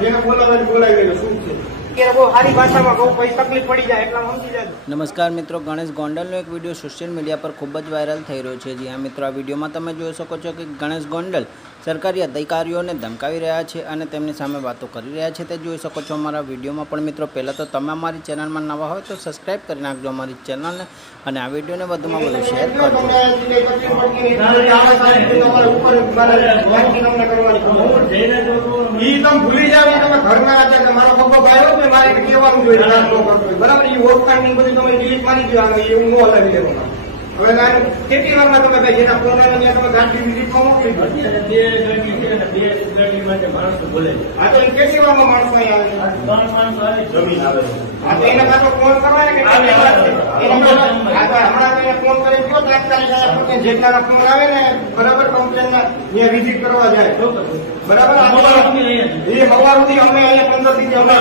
જેને બોલાવે બોલાવી લેજો શું છે કે બહુ સારી ભાષામાં કહું પછી તકલીફ પડી જાય એટલા સમજી જાય નમસ્કાર મિત્રો ગણેશ ગોંડલનો એક વીડિયો સોશિયલ મીડિયા પર ખૂબ જ વાયરલ થઈ રહ્યો છે. જી હા મિત્રો આ વિડીયોમાં તમે જોઈ શકો છો કે ગણેશ ગોંડલ સરકારી અધિકારીઓને ધમકાવી રહ્યા છે અને તેમની સામે વાતો કરી રહ્યા છે. તે જોઈ શકો છો અમારા વિડીયોમાં પણ મિત્રો પહેલાં તો તમે અમારી ચેનલમાં નવા હોય તો સબસ્ક્રાઈબ કરી નાખજો અમારી ચેનલને અને આ વિડીયોને વધુમાં વધુ શેર કરજો. ભૂલી જાવ એ તમે ઘરના હતા કે મારો પપ્પા ભાઈ હોય ને મારે કહેવાનું જોઈએ. બરાબર એ ઓળખાણની બધી તમે ડિલીટ મારી દો અને એવું ન હલાવી લેવાનું. હવે કેટલી વારમાં તમે કઈ જેના ફોન આવે ત્યાં તમે ગાંઠી ડિલીટ મોકલી દો આ તો એ કેટલી વારમાં માણસો અહીંયા આવે છે? આવે તો એને તો ફોન કરવાય કે તો ફોન કરી દો તાત્કાલિક આપણને જેટલાના ફોન આવે ને બરાબર કમ્પ્લેનમાં અહીંયા વિઝિટ કરવા જાય બરાબર આ એ સવાર સુધી અમે અહીંયા પંદરથી અમે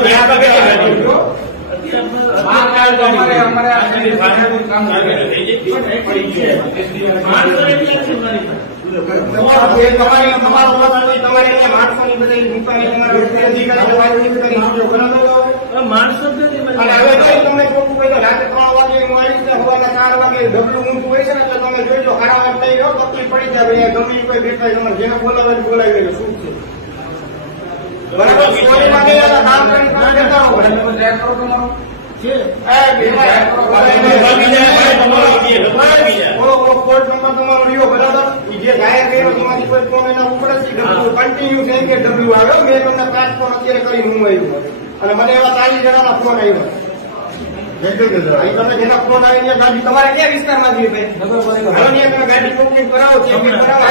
તમારે તમારે અહીંયા માણસોની બધી દુકાને તમારે અધિકારી તમારી બધી વીડિયો બનાવો અને હવે તો તમને ચોખ્ખું કહી દો, રાતે ત્રણ વાગે હું આવીશ ને સવારના વાગે ડબલું ઊંધું હોય છે ને તો તમે જોઈજો ખારા વાર થઈ ગયો તકલીફ પડી જાય ગમે કોઈ બેઠા તમારે જેને બોલાવે બોલાવી લેજો શું છે બરાબર કામ કરીને જતા રહો કન્ટિન્યુ થઈ કે ડબલ્યુ આવ્યો મેં તમને પાંચ ફોન અત્યારે કરી હું આવ્યું અને મને એવા ચાલીસ જણાના ફોન આવ્યા તમારે કયા વિસ્તારમાં જોઈએ ગાડી બુકિંગ કરાવો કરાવો.